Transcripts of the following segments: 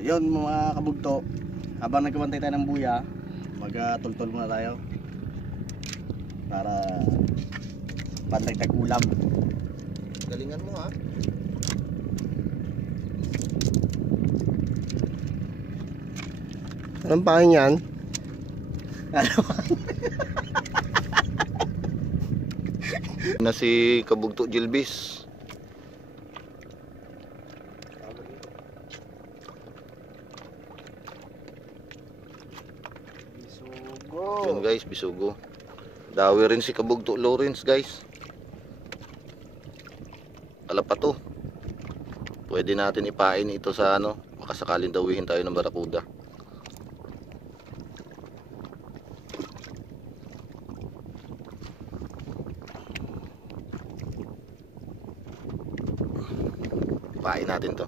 Yun mga kabugto, habang nagkabantay tayo ng buya, magtultol muna tayo para pantay-tag ulam. Galingan mo ha. Anong pangin yan? Na si Kabugto Gilbis. Yun guys, bisugo. Dawi rin si Kabugto Lawrence guys. Alapa to. Pwede natin ipain ito sa ano, makasakaling dawihin tayo ng barakuda. Ipain natin to.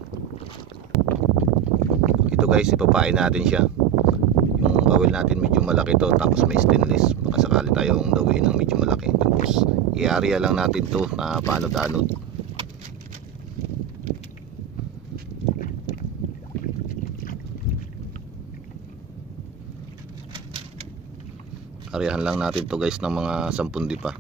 Ito guys, ipapain natin siya. Yung kawil natin medyo malaki to, tapos may stainless, makasakali tayong dawihin ng medyo malaki. Tapos i-area lang natin to na paanod-anod. Arihan lang natin to guys ng mga 10 dipa.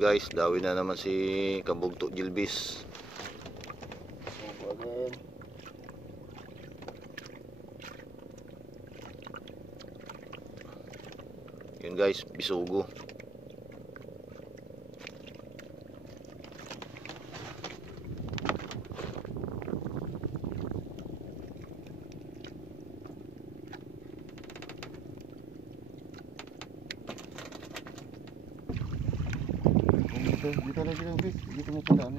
Guys, dawi na naman si Kabugto Gilbis. Yun guys, bisugo. Dito lagi lang bis, dito mo pala ano.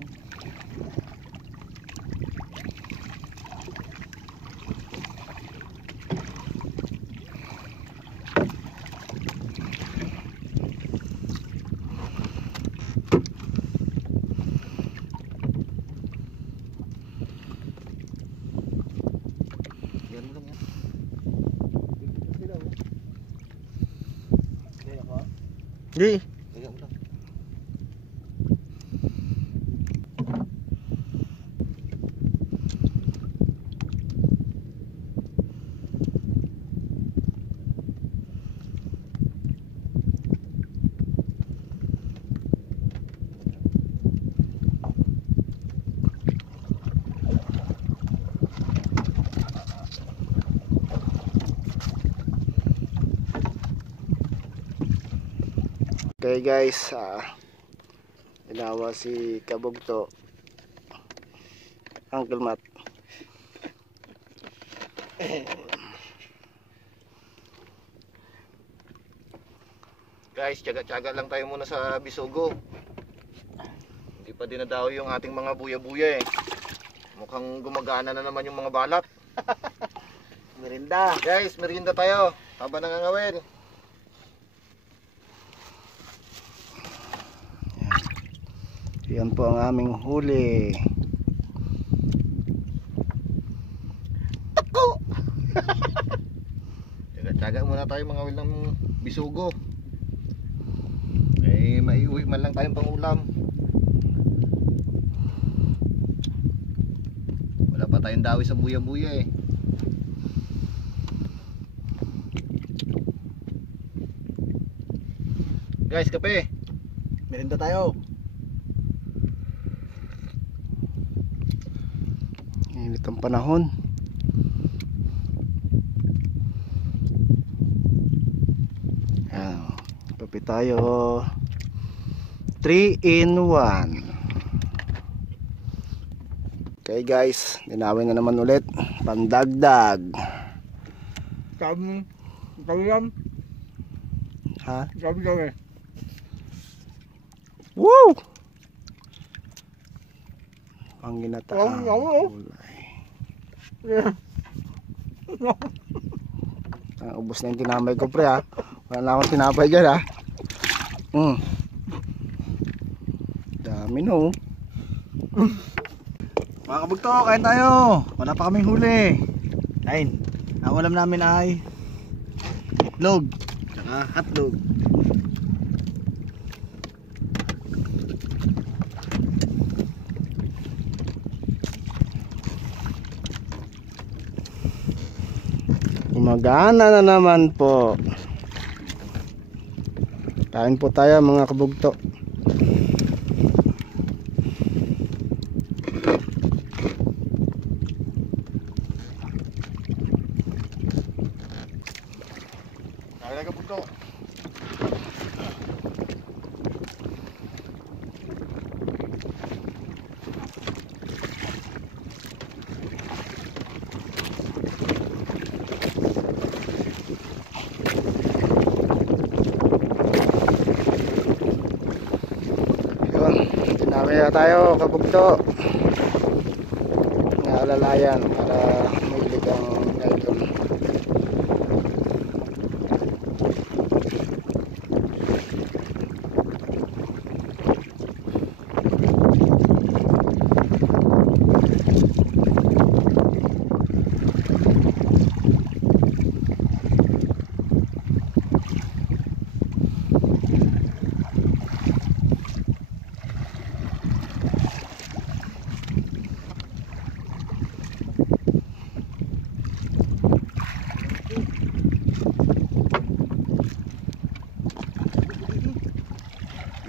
Yan mo lang yan. Hindi. Okay guys, inawa si Kabugto, Uncle Matt. Guys, tiyaga-tiyaga lang tayo muna sa Bisugo. Hindi pa dinadaw yung ating mga buya-buya eh. Mukhang gumagana na naman yung mga balat. Merinda. Guys, merienda tayo habang nangangawin. Yan po ang aming huli. Tiyaga-tiyaga muna tayo mga wil ng Bisugo. Eh, maiuwi man lang tayong pangulam. Wala pa tayong dawi sa buya-buya eh. Guys, kape. Merinda tayo. Init ang panahon. Yan. Kape tayo. 3 in 1. Okay guys, dinawin na naman ulit. Pandagdag. Sabi yan. Ha? Sabi yan. Woo! Ang ginataang Oo. gulay. Ubos na yung tinambay ko pre ha. Wala na akong tinapay dyan ha. Dami no. Mga kabugto, kain tayo. Wala pa kaming huli. Kain. Ang ulam namin ay itlog. Tsaka hotdog. Gumagana na naman po. Kain po tayo mga kabugto. Kain na kabugto. Kaya tayo kabugto naalalayan para mahilig ang nylon.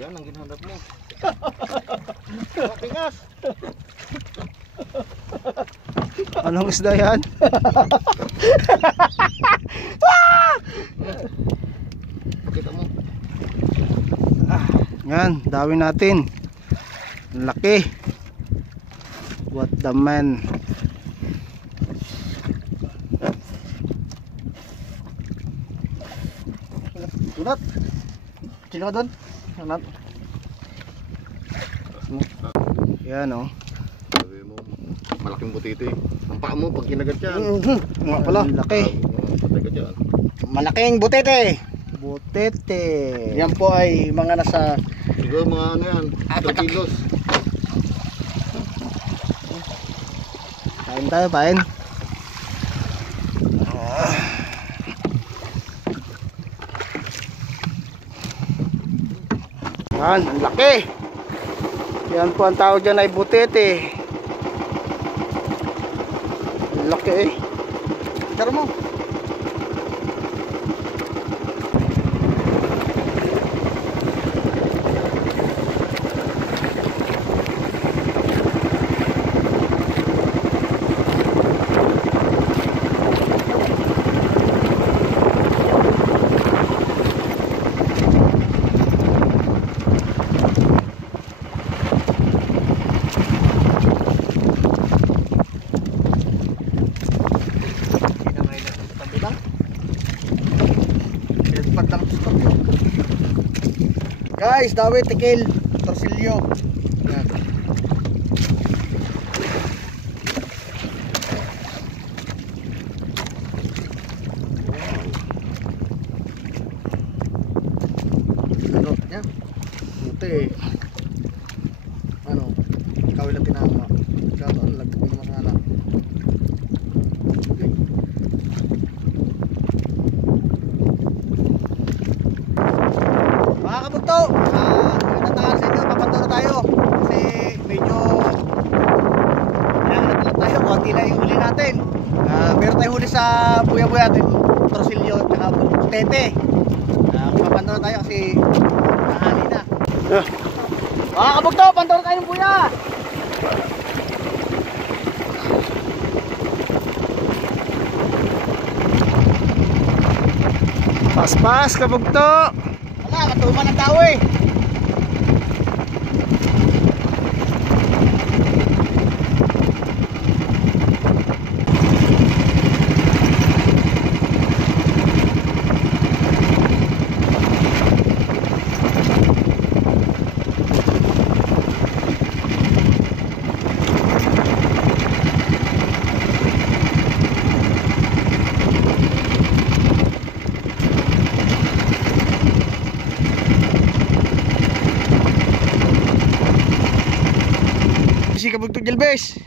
Yan ang ginhanap mo. Pingas. Anong isda yan? Pakita mo. Yan, dawin natin. Laki. What the man. Sunat. Sino ka doon? Sunat. Yan oh. Sabi mo, malaking butiti. Ang paa mo pag kinagat yan. Nga pala. Laki. Patay ka dyan. Malaking butete. Butete. Yan po ay mga nasa Siguro mga ano yan, 2 kilos. Kain tayo, kain. Yan, ang laki. Yan po ang tawag dyan ay butete. Ang laki eh. Tara mo. Guys, dawit, tikil, torsilyo. Yan. Ano niya? Buti. Ano? Ikaw ilang tinama. Ikaw to, lagdag mo naman anak. Okay. Mga kabugto, natahan sa inyo, papanto na tayo. Kasi medyo hinahanap lang tayo, konti na yung huli natin. Meron tayong huli sa buya-buya natin, torsilyo at saka tete. Papanto na tayo kasi nahali na. Mga kabugto, panto na tayo ng buya. Paspas, kabugto. Wala, katuman ng tao eh. Si kabugtog Jelbes.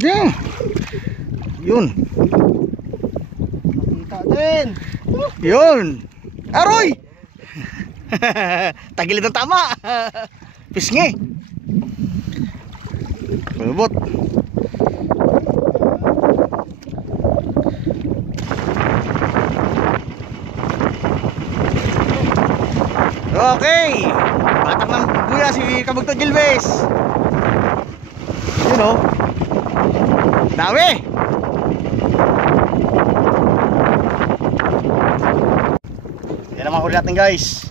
Yeah. Yun. Makita din. Yun. Aroy. Tagilid ng tama. Pisngi. Malubot. Okay. Batak ng buya si Kabugtog Gilbes. Yun o. Dami. Yan ang mga huli natin guys.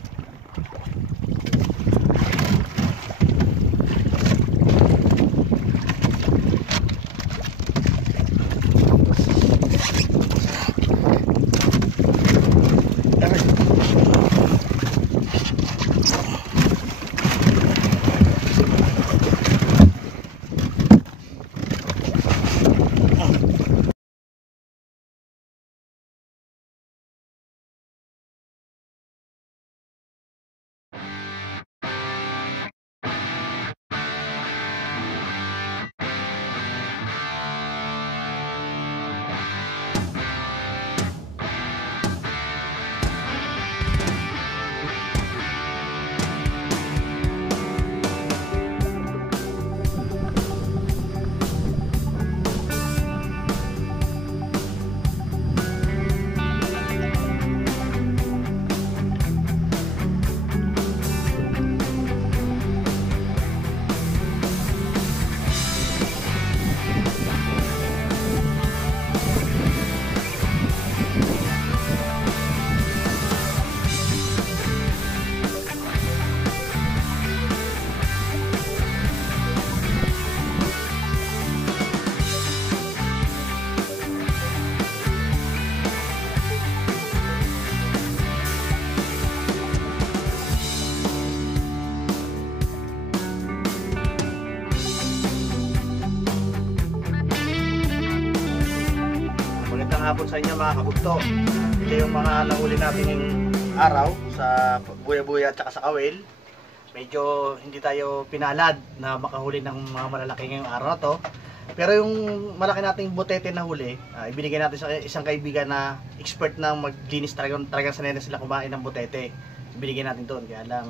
Hapon sa inyo mga kabugto. Ito yung mga nahuli natin yung araw sa buya-buya at saka sa kawil. Medyo hindi tayo pinalad na makahuli ng mga malalaki ngayong araw na to. Pero yung malaki nating butete na huli, ibinigay natin sa isang kaibigan na expert na maglinis, talagang sanay na sila kumain ng butete. Ibinigay natin doon, kaya lang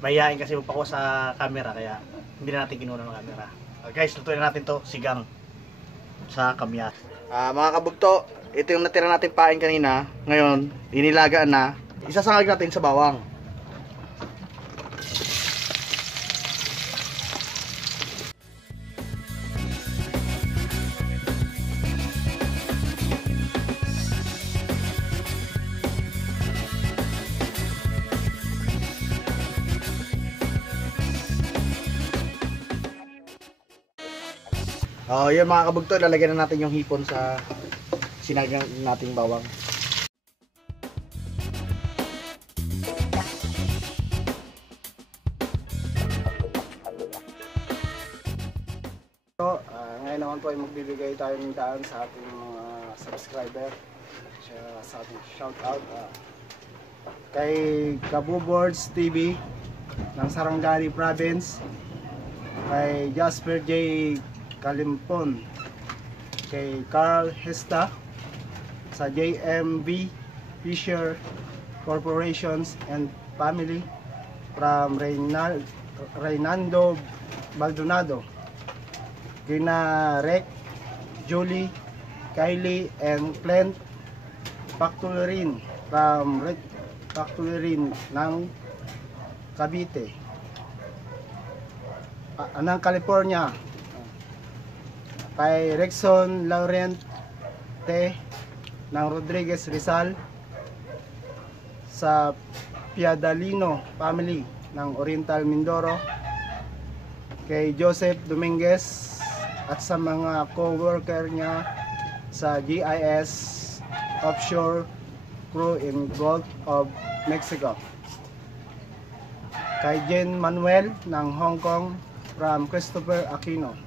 mahihain kasi magpakuha sa camera, kaya hindi na natin kinuha ng camera. Guys, lutuin na natin to, sigang sa kamyas. Mga kabugto, ito yung natira natin pain kanina. Ngayon, inilagaan na. Isasangag natin sa bawang. Oh, yun mga kabugto, lalagyan na natin yung hipon sa sinagang nating bawang. So, ngayon naman po ay magbibigay tayo ng daan sa ating mga subscriber. Sa ating shoutout kay Kabuboards TV ng Sarangani Province, kay Jasper J. Kalimpon, kay Carl Hesta sa JMV Fisher Corporations and Family from Reynando Baldonado, kina Rek, Julie, Kylie and Clint Factorin from Red Factorin ng Cavite, ng California, kay Rexon Laurent T. ng Rodriguez Rizal sa Piadalino family ng Oriental Mindoro, kay Joseph Dominguez at sa mga co-worker niya sa GIS Offshore Crew in Gulf of Mexico, kay Jen Manuel ng Hong Kong from Christopher Aquino.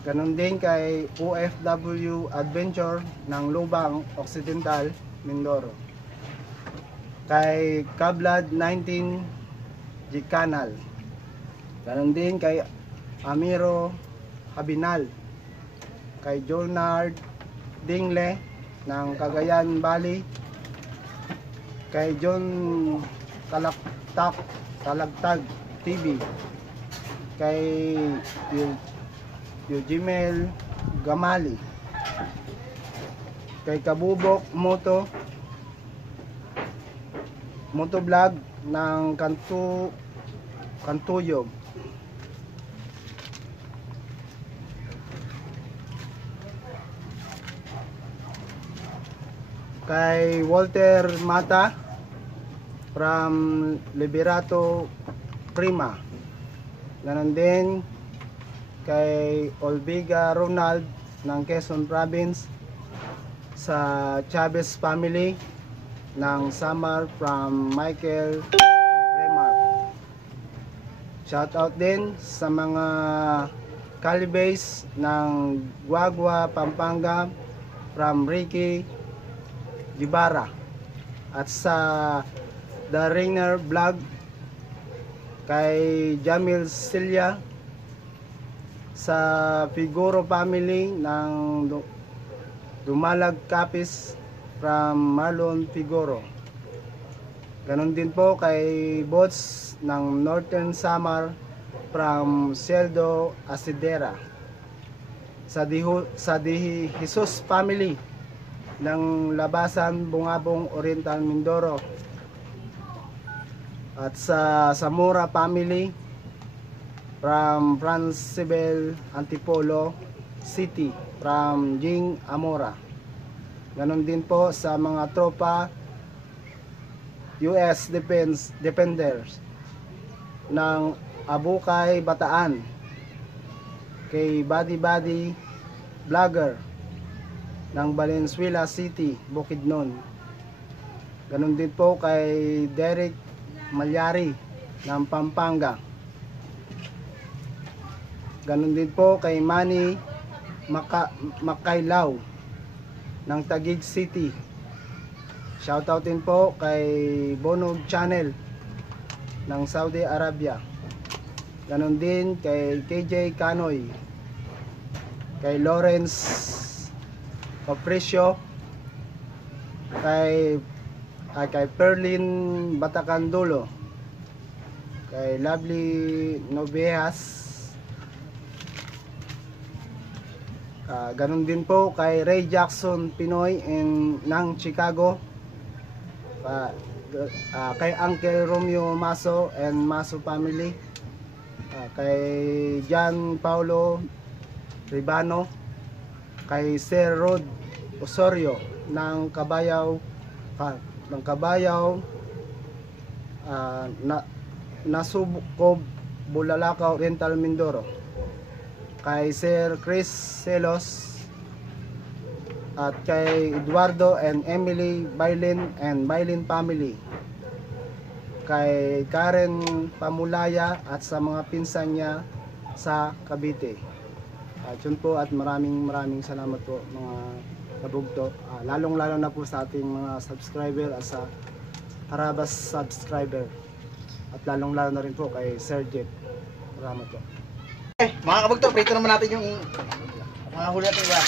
Ganon din kay OFW Adventure ng Lubang Occidental, Mindoro. Kay Kablad 19 G-Canal. Ganon din kay Amiro Habinal. Kay Jonard Dingle ng Cagayan Valley. Kay John Talagtag TV. Kay Eugimel Gamali, kay Kabubok Motovlog ng Kantuyog, kay Walter Mata from Liberato Prima. Ganon din kay Olviga Ronald ng Quezon Province, sa Chavez family ng Samar from Michael Remar. Shout out din sa mga Calibase ng Guagua, Pampanga from Ricky Gibara, at sa The Rainer Vlog kay Jamil Silya, sa Figuro family ng Dumalag Capis from Marlon Figuro. Ganon din po kay Bots ng Northern Samar from Celdo Asidera, sa Di Jesus family ng Labasan, Bungabong, Oriental, Mindoro, at sa Samura family from Francibel Antipolo City from Jing Amora. Ganon din po sa mga tropa US Defenders ng Abukay, Bataan, kay Badi Vlogger ng Valenzuela City, Bukidnon. Ganon din po kay Derek Malyari ng Pampanga. Ganon din po kay Manny Makailaw ng Taguig City. Shoutout din po kay Bonog Channel ng Saudi Arabia. Ganon din kay KJ Canoy, kay Lawrence Opresio, kay Perlin Batacandulo, kay Lovely Noveas, Ganun din po kay Ray Jackson Pinoy ng Chicago. Kay Uncle Romeo Maso and Maso family. Kay John Paulo Ribano. Kay Sir Rod Osorio ng Kabayaw, Nasubukob, Bulalakaw, Oriental Mindoro. Kay Sir Chris Celos at kay Eduardo and Emily Bailin and Bailin family. Kay Karen Pamulaya at sa mga pinsan niya sa Cavite. At yun po, at maraming salamat po mga kabugto. Lalong-lalo na po sa ating mga subscriber at sa Harabas subscriber. At lalong-lalo na rin po kay Sir Jet. Salamat po. Mga kabugto, prito naman natin yung mga huli natin iba.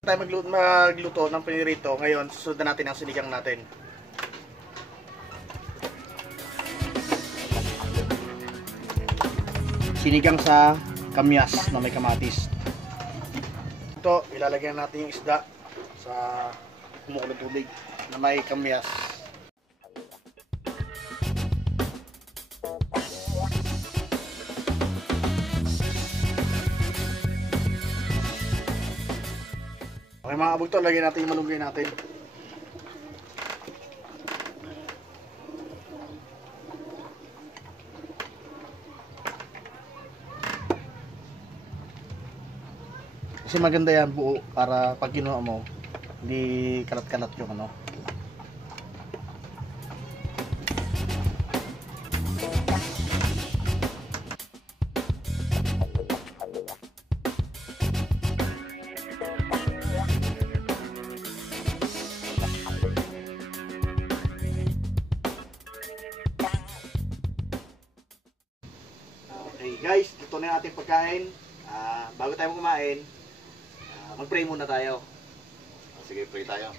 Tayo magluto ng pinirito. Ngayon, susunod natin ang sinigang natin. Sinigang sa kamyas na may kamatis. Ito, ilalagyan natin yung isda sa kumukulong tubig na may kamyas. Okay mga kabugto, lagyan natin yung malunggay natin. Kasi maganda yan buo para pag kinuha mo, hindi kalat-kalat yung ano. Okay guys, ito na yung ating pagkain. Bago tayo kumain, mag-pray muna tayo. Sige, pray tayo.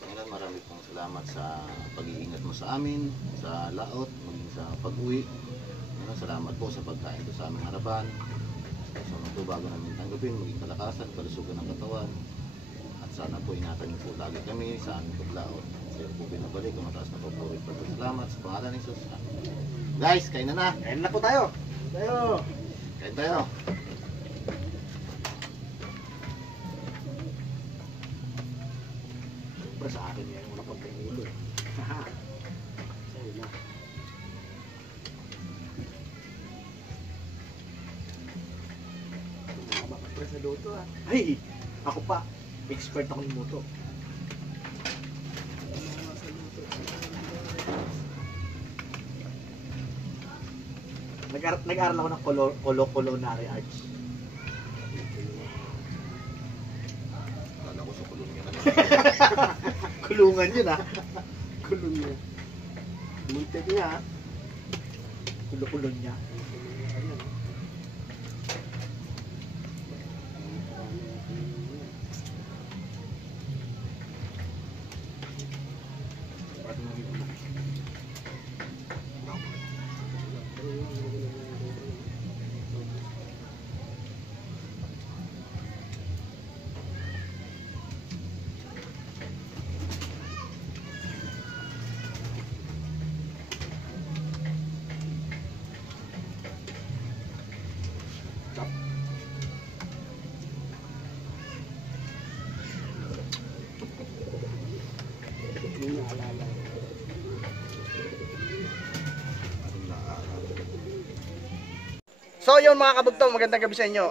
Panginoon, marami pong salamat sa pag-iingat mo sa amin, sa laot, maging sa pag-uwi. Panginoon, salamat po sa pagkain ito sa aming harapan. Sa mga ito, bago namin tanggapin, maging kalakasan, kalusugan ng katawan. At sana po ingatan niyo po lagi kami sa aming paglaot. Sa iyo po pinabalik, ang mataas na papurit. Salamat sa pangalan ni Jesus. Guys, kain na na. Kain na po tayo. Kain tayo. Para sa akin yan, wala pang ulo eh. Haha. Sa'yo na. Para sa luto ah. Ay! Ako pa. Expert ako ng luto. Nag-aral ako ng culinary arts. Kala ko sa kulong niya. Kulungan yun ah. Kulungan. Muntik niya ah. Kulong niya. Ayan. So yun mga kabugtong, magandang gabi sa inyo.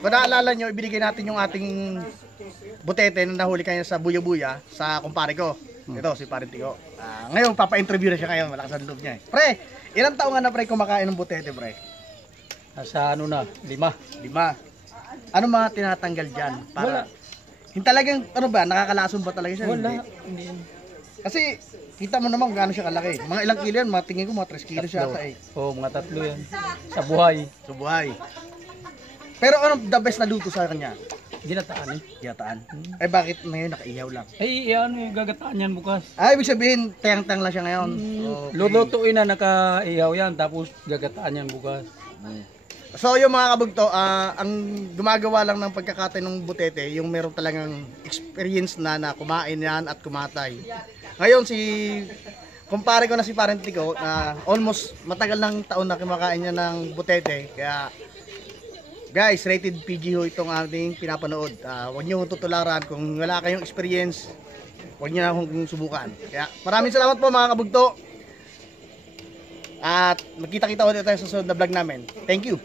Kung naalala nyo, ibinigay natin yung ating butete na nahuli kanya sa buya-buya sa kumpare ko. Ito, si Parentigo. Ngayon, papa-interview na siya ngayon, malakas ang loob niya eh. Pre, ilang taong nga na pre kumakain ng butete pre? Sa ano na, 5. 5. Ano mga tinatanggal dyan? Para, yung talagang, ano ba, nakakalason ba talaga siya? Wala. Hindi. Kasi, kita mo naman gaano siya kalaki. Mga ilang kilo yan, mga tingin ko mga 3 kilo siya ata eh. Oo, mga 3 yan. Sa buhay. Sa buhay. Pero ano the best na luto sa kanya? ginataan eh. Ginataan. Ay bakit ngayon nakaihaw lang? Ay, ano, gagataan yan bukas. Ibig sabihin, tayang-tang lang siya ngayon. Okay. Lulutuin na nakaihaw yan, tapos gagataan yan bukas. So yung mga kabugto, ang gumagawa lang ng pagkakatay ng butete, yung meron talagang experience na kumain yan at kumatay. Ngayon kumpare ko na si parenti ko, almost matagal ng taon na kumakain niya ng butete. Kaya guys, rated PG ho itong ating pinapanood. Huwag niyo tutularan kung wala kayong experience, huwag niyo na hong subukan. Kaya maraming salamat po mga kabugto. At magkita-kita ulit tayo sa susunod na vlog namin. Thank you.